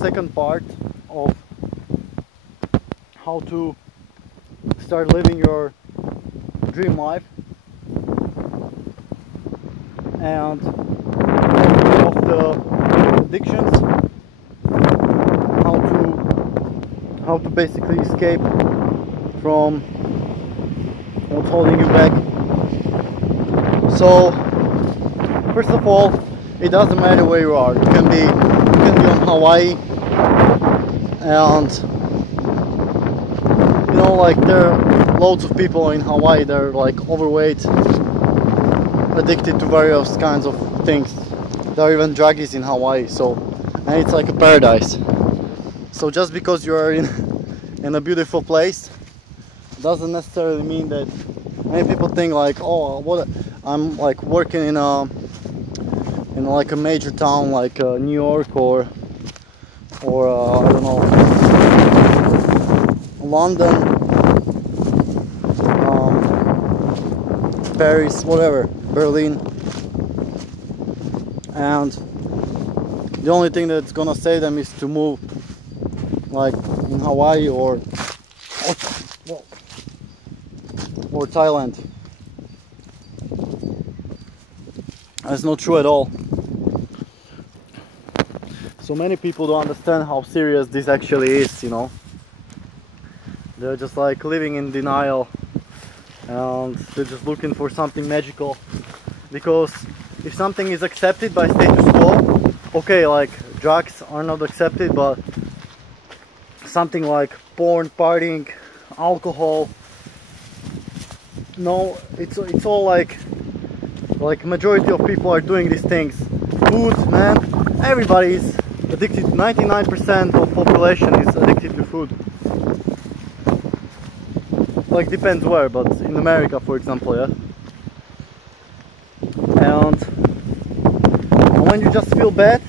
second part of how to start living your dream life and of the addictions, how to basically escape from what's holding you back. So first of all, it doesn't matter where you are. You can be on Hawaii, and you know, like, there are loads of people in Hawaii that are like overweight, addicted to various kinds of things. There are even druggies in Hawaii, so, and it's like a paradise. So just because you are in a beautiful place doesn't necessarily mean that. Many people think like, oh, what, I'm like working in like a major town like New York or I don't know, London, Paris, whatever, Berlin, and the only thing that's gonna save them is to move like in Hawaii or Thailand. That's not true at all. So many people don't understand how serious this actually is, you know. They're just like living in denial, and they're just looking for something magical. Because if something is accepted by status quo, okay, like drugs are not accepted, but something like porn, partying, alcohol, no, it's all like majority of people are doing these things. Food, man, everybody is addicted. 99% of population is addicted to food. Like, depends where, but in America, for example, yeah. And when you just feel bad,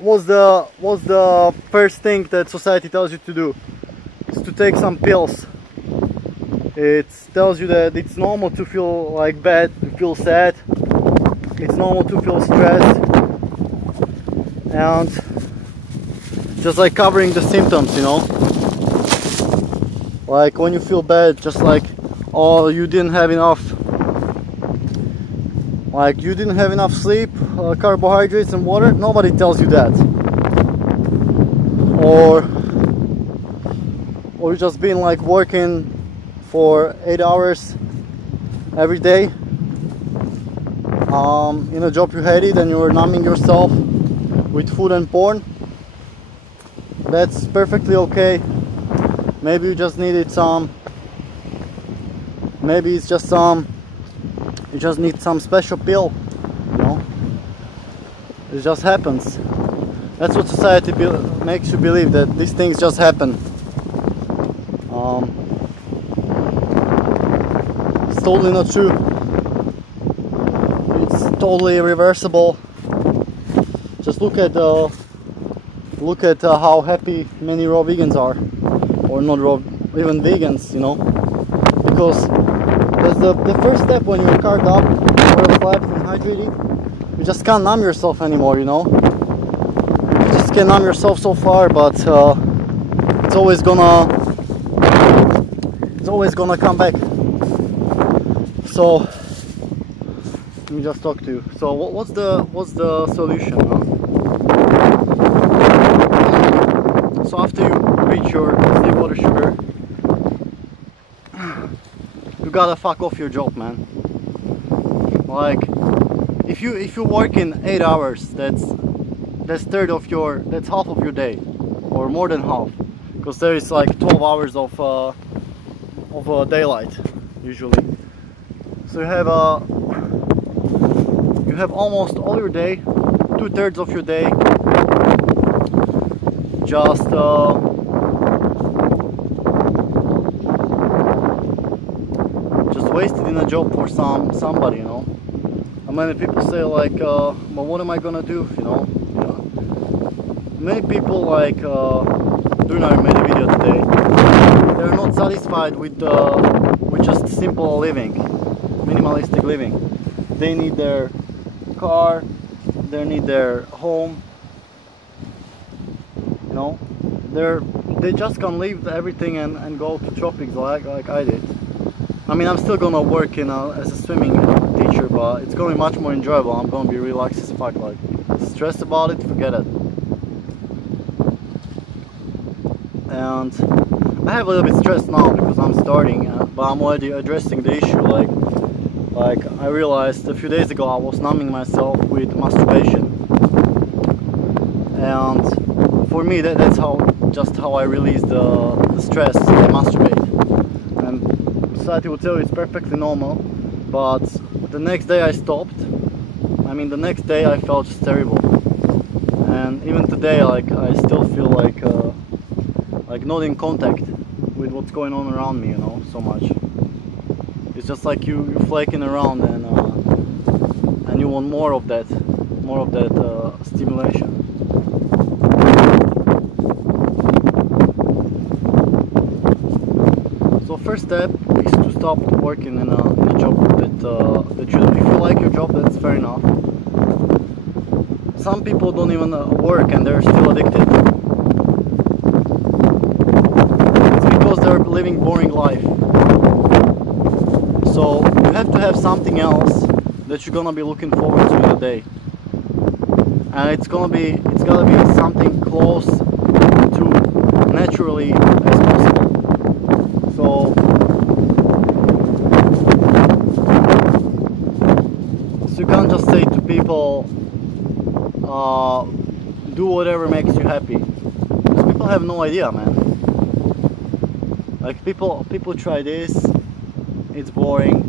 what's the first thing that society tells you to do? Is to take some pills. It tells you that it's normal to feel like bad, to feel sad. It's normal to feel stressed, and just like covering the symptoms, you know. Like when you feel bad, just like, oh, you didn't have enough, like you didn't have enough sleep, carbohydrates and water. Nobody tells you that. Or you've just been like working for 8 hours every day in a job you hated, and you're numbing yourself with food and porn. That's perfectly okay. Maybe you just needed some, maybe it's just you just need some special pill, you know. It just happens. That's what society makes you believe, that these things just happen. It's totally not true. It's totally reversible. Just look at how happy many raw vegans are, or not raw, even vegans, you know. Because that's the first step when you're carved up, or flat and hydrated. You just can't numb yourself anymore, you know. You just can numb yourself so far, but it's always gonna come back. So let me just talk to you. So what's the solution, huh? So after you reach your sleep water sugar, you gotta fuck off your job, man. Like, if you work in 8 hours, that's half of your day, or more than half, because there is like 12 hours of daylight usually. So you have almost all your day, 2/3 of your day, just wasted in a job for somebody, you know. And many people say like, well, what am I gonna do, you know? Many people, like during our made a video today, they're not satisfied with just simple living, minimalistic living. They need their car, they need their home, know, they just can't leave everything and go to tropics like I did. I mean, I'm still gonna work as a swimming teacher, but it's gonna be much more enjoyable. I'm gonna be relaxed as fuck. Like, stressed about it, forget it. And I have a little bit stressed now because I'm starting, but I'm already addressing the issue. Like I realized a few days ago I was numbing myself with masturbation, and for me that's just how I release the stress. I masturbate, and society will tell you it's perfectly normal, but the next day I stopped. I mean, the next day I felt just terrible, and even today, like, I still feel like not in contact with what's going on around me, you know, so much. It's just like you're flaking around, and you want more of that stimulation. So first step is to stop working in a job that you don't. If you like your job, that's fair enough. Some people don't even work and they're still addicted. It's because they're living boring life. So you have to have something else that you're gonna be looking forward to in a day, and it's gotta be something close to naturally as possible. So you can't just say to people, do whatever makes you happy, because people have no idea, man. Like, people try this, it's boring.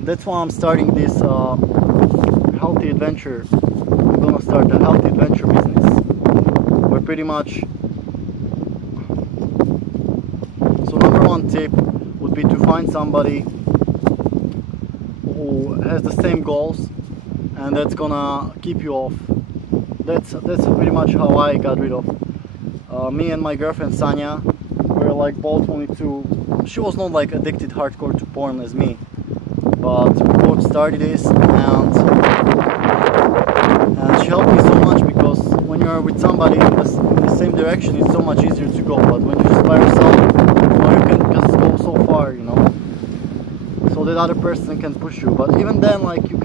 That's why I'm starting this healthy adventure. I'm gonna start a healthy adventure business, where pretty much, so number one tip would be to find somebody who has the same goals, and that's gonna keep you off. That's pretty much how I got rid of me and my girlfriend Sanya. We're like both only two. She was not like addicted hardcore to porn as me, but we both started this, and she helped me so much, because when you're with somebody in the same direction, it's so much easier to go. But when you're just by yourself, you know, you can just go so far, you know, so that other person can push you. But even then, like, you're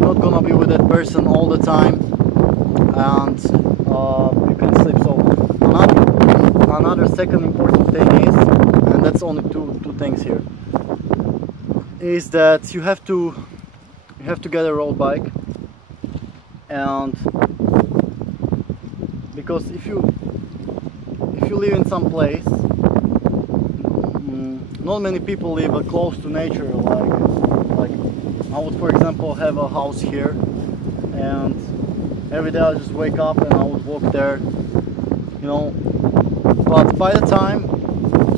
not gonna be with that person all the time, and you can sleep. So another second important thing is, and that's only two things here, is that you have to get a road bike. And because if you live in some place, not many people live close to nature. Like I would, for example, have a house here, and every day I just wake up and I would walk there, you know. But by the time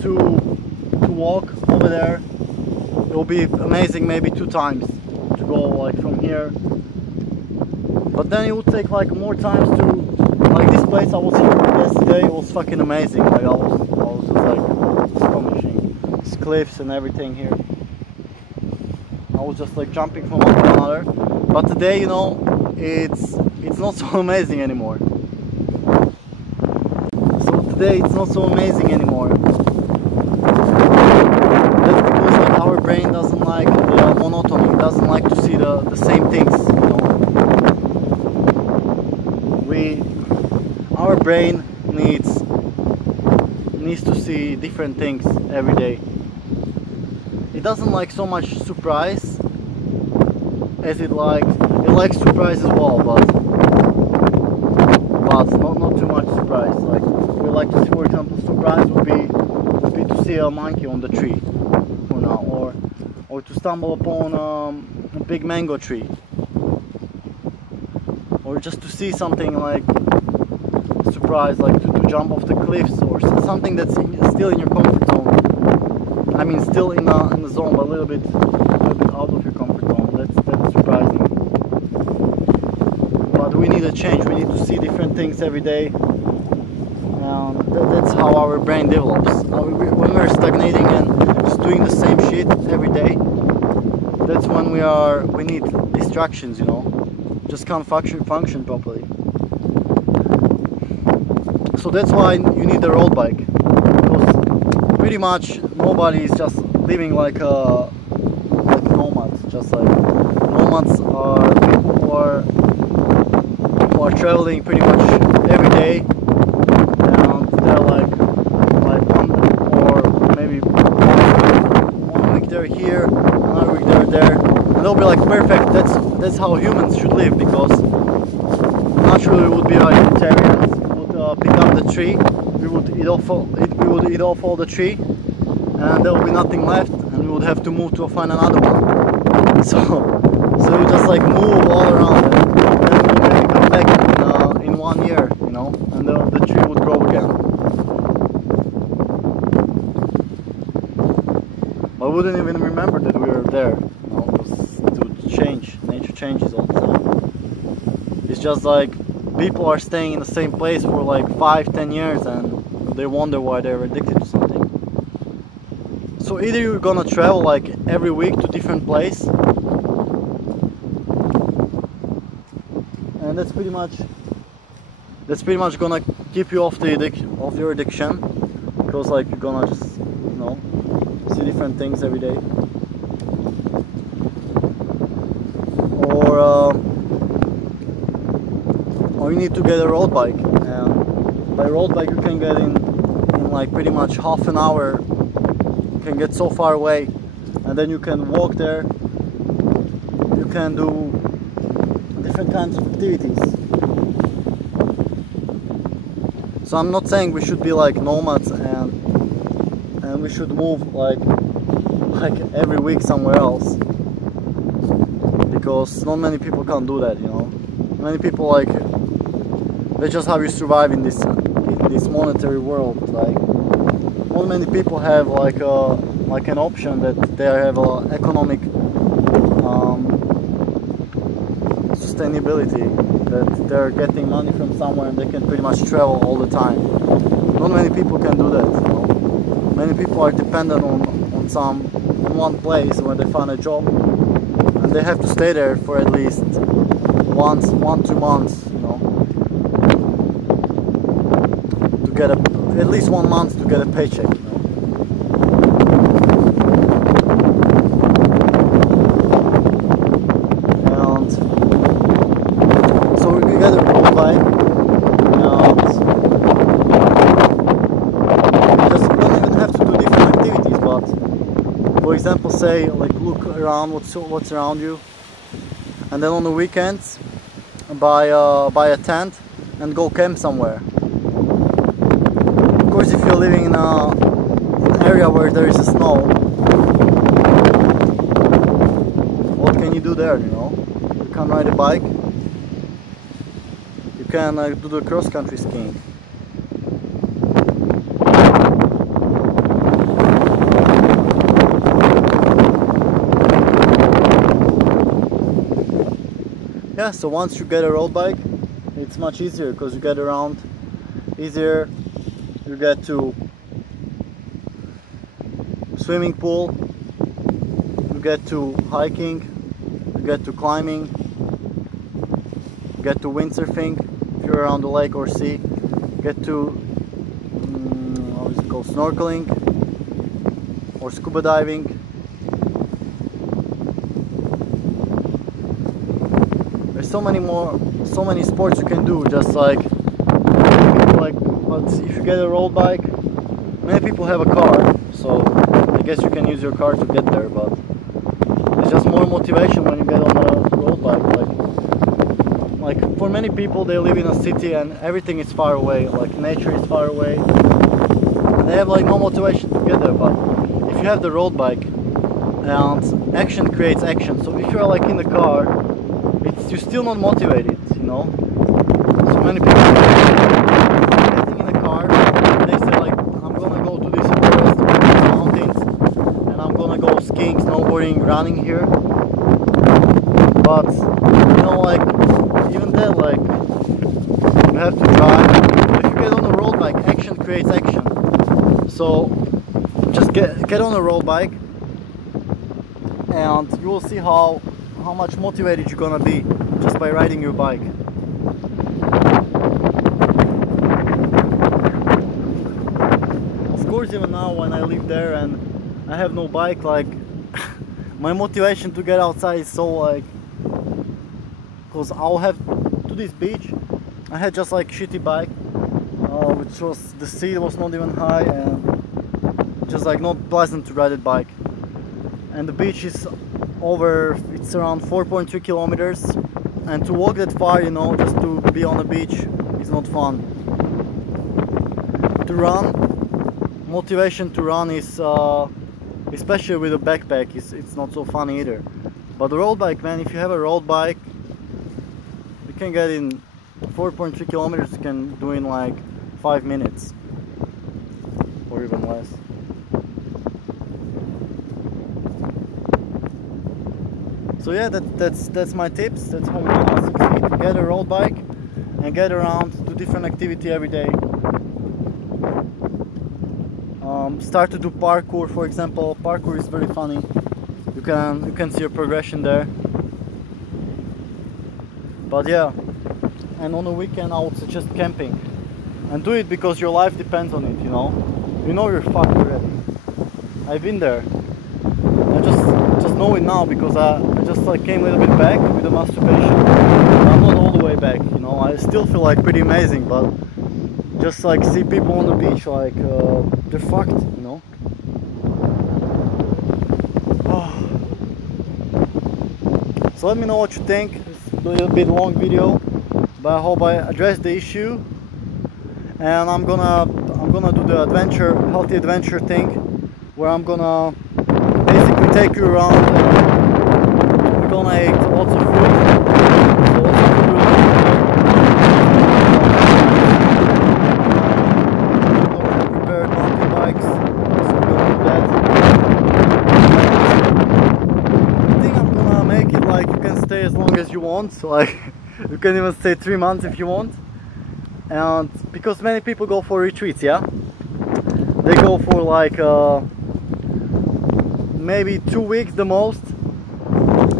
to walk over there, it will be amazing, maybe 2 times to go, like, from here. But then it would take like more times to, like, this place I was here yesterday, it was fucking amazing. Like, I was just like astonishing. These cliffs and everything here. I was just like jumping from one to another. But today, you know, it's not so amazing anymore. So today it's not so amazing anymore. That's because, like, our brain doesn't like the monotony. It doesn't like to see the same things, you know. Our brain needs to see different things every day. It doesn't like so much surprise as it likes surprise as well, but not too much surprise. Like, we like to see, for example, surprise would be to see a monkey on the tree, you know, or to stumble upon a big mango tree, or just to see something like surprise, like to jump off the cliffs, or something that's still in your comfort zone. I mean, still in the zone, but a little bit out of your comfort zone. That's surprising. But we need a change. We need to see different things every day. That's how our brain develops. When we're stagnating and just doing the same shit every day, that's when we need distractions, you know. Just can't function properly. So that's why you need a road bike, because pretty much nobody is just living like nomads. Just like nomads are people who are traveling pretty much every day, and they're like one, or maybe 1 week they're here, another week they're there, and they'll be like perfect. That's how humans should live, because naturally we would be like vegetarians. Pick up the tree, we would eat off all the tree, and there would be nothing left, and we would have to move to find another one. So you just like move all around, and then you maybe come back in 1 year, you know, and the tree would grow again. I wouldn't even remember that we were there, you know, because nature changes all the time. It's just like people are staying in the same place for like 5-10 years, and they wonder why they're addicted to something. So either you're gonna travel like every week to different place, and that's pretty much gonna keep you off your addiction, because like you're gonna just, you know, see different things every day. Or you need to get a road bike, and by road bike you can get in like pretty much half an hour. You can get so far away, and then you can walk there. You can do different kinds of activities. So I'm not saying we should be like nomads and we should move like every week somewhere else, because not many people can do that, you know. Many people like, that's just how you survive in this monetary world. Like, not many people have like an option that they have economic sustainability, that they're getting money from somewhere and they can pretty much travel all the time. Not many people can do that, you know. Many people are dependent on one place where they find a job, and they have to stay there for at least 1-2 months, you know, to get at least 1 month to get a paycheck, you know. And so we get a road bike, and just, you don't even have to do different activities, but for example, say like look around what's around you, and then on the weekends buy a tent and go camp somewhere. Of course, if you're living in an area where there is snow, what can you do there, you know? You can ride a bike, you can do the cross-country skiing. Yeah, so once you get a road bike, it's much easier, because you get around easier. You get to swimming pool, you get to hiking, you get to climbing, you get to windsurfing if you're around the lake or sea, you get to how is it called, snorkeling or scuba diving. So many sports you can do, just like, but if you get a road bike, many people have a car, so I guess you can use your car to get there, but it's just more motivation when you get on a road bike. Like for many people, they live in a city and everything is far away, like nature is far away, and they have like no motivation to get there. But if you have the road bike, and action creates action, so if you're like in the car, you're still not motivated, you know. So many people getting in the car, and they say like, I'm gonna go to this forest, to these mountains, and I'm gonna go skiing, snowboarding, running here. But you know, like even then, like you have to drive. If you get on a road bike, action creates action. So just get on a road bike, and you will see how much motivated you're gonna be just by riding your bike. even now when I live there and I have no bike, like my motivation to get outside is so like, because I'll have to this beach. I had just like shitty bike, which was, the seat was not even high and just like not pleasant to ride that bike. And the beach is over, it's around 4.3 kilometers, and to walk that far, you know, just to be on the beach is not fun. To run, motivation to run is, especially with a backpack, it's not so fun either. But the road bike, man, if you have a road bike, you can get in 4.3 kilometers, you can do in like 5 minutes or even less. So yeah, that's my tips. That's how you can succeed. Get a road bike and get around, do different activity every day. Start to do parkour, for example. Parkour is very funny. You can see your progression there. But yeah, and on the weekend I would suggest camping, and do it because your life depends on it. You know you're fucked already. I've been there. I just know it now because I just like came a little bit back with the masturbation. I'm not all the way back. You know, I still feel like pretty amazing, but just like see people on the beach, like they're fucked. You know. So let me know what you think. It's a little bit long video, but I hope I addressed the issue. And I'm gonna do the healthy adventure thing, where I'm gonna basically take you around. And we're gonna eat lots of food. So lots of food. We're gonna prepare mountain bikes, so we're gonna do that. I think I'm gonna make it like you can stay as long as you want. So like you can even stay 3 months if you want. And because many people go for retreats, yeah, they go for like maybe 2 weeks the most,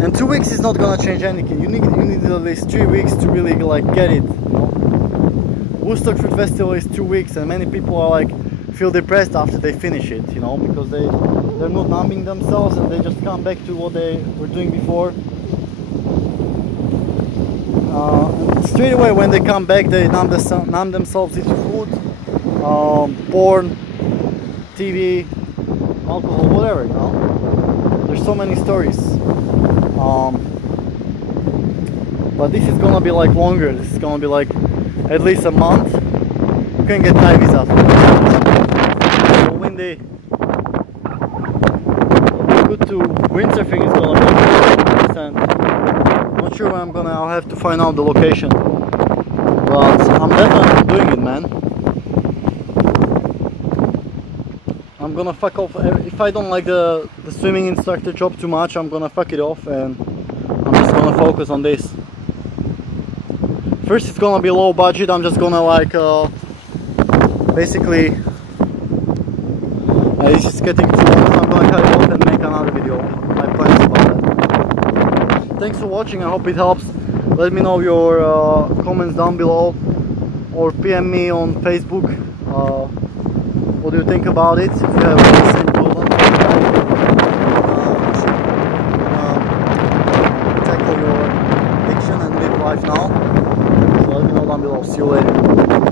and 2 weeks is not gonna change anything. You need at least 3 weeks to really like get it. You know? Woodstock Fruit Festival is 2 weeks, and many people are like feel depressed after they finish it, you know, because they're not numbing themselves and they just come back to what they were doing before. Straight away when they come back, they numb themselves into food, porn, TV, alcohol, whatever, you know. There's so many stories. But this is gonna be like longer. This is gonna be like at least a month. You can get Thai visa. So windy. Good to windsurfing is gonna be 100%. Not sure where I'll have to find out the location, but I'm definitely doing it, man. I'm gonna fuck off. If I don't like the swimming instructor job too much, I'm gonna fuck it off and I'm just gonna focus on this. First it's gonna be low budget. I'm just gonna like basically this is getting too long. I'm gonna cut it off and make another video. My plans about that. Thanks for watching, I hope it helps. Let me know your comments down below, or PM me on Facebook. What do you think about it? If you have the same problem, tackle your addiction and live life now. So let me know down below. See you later.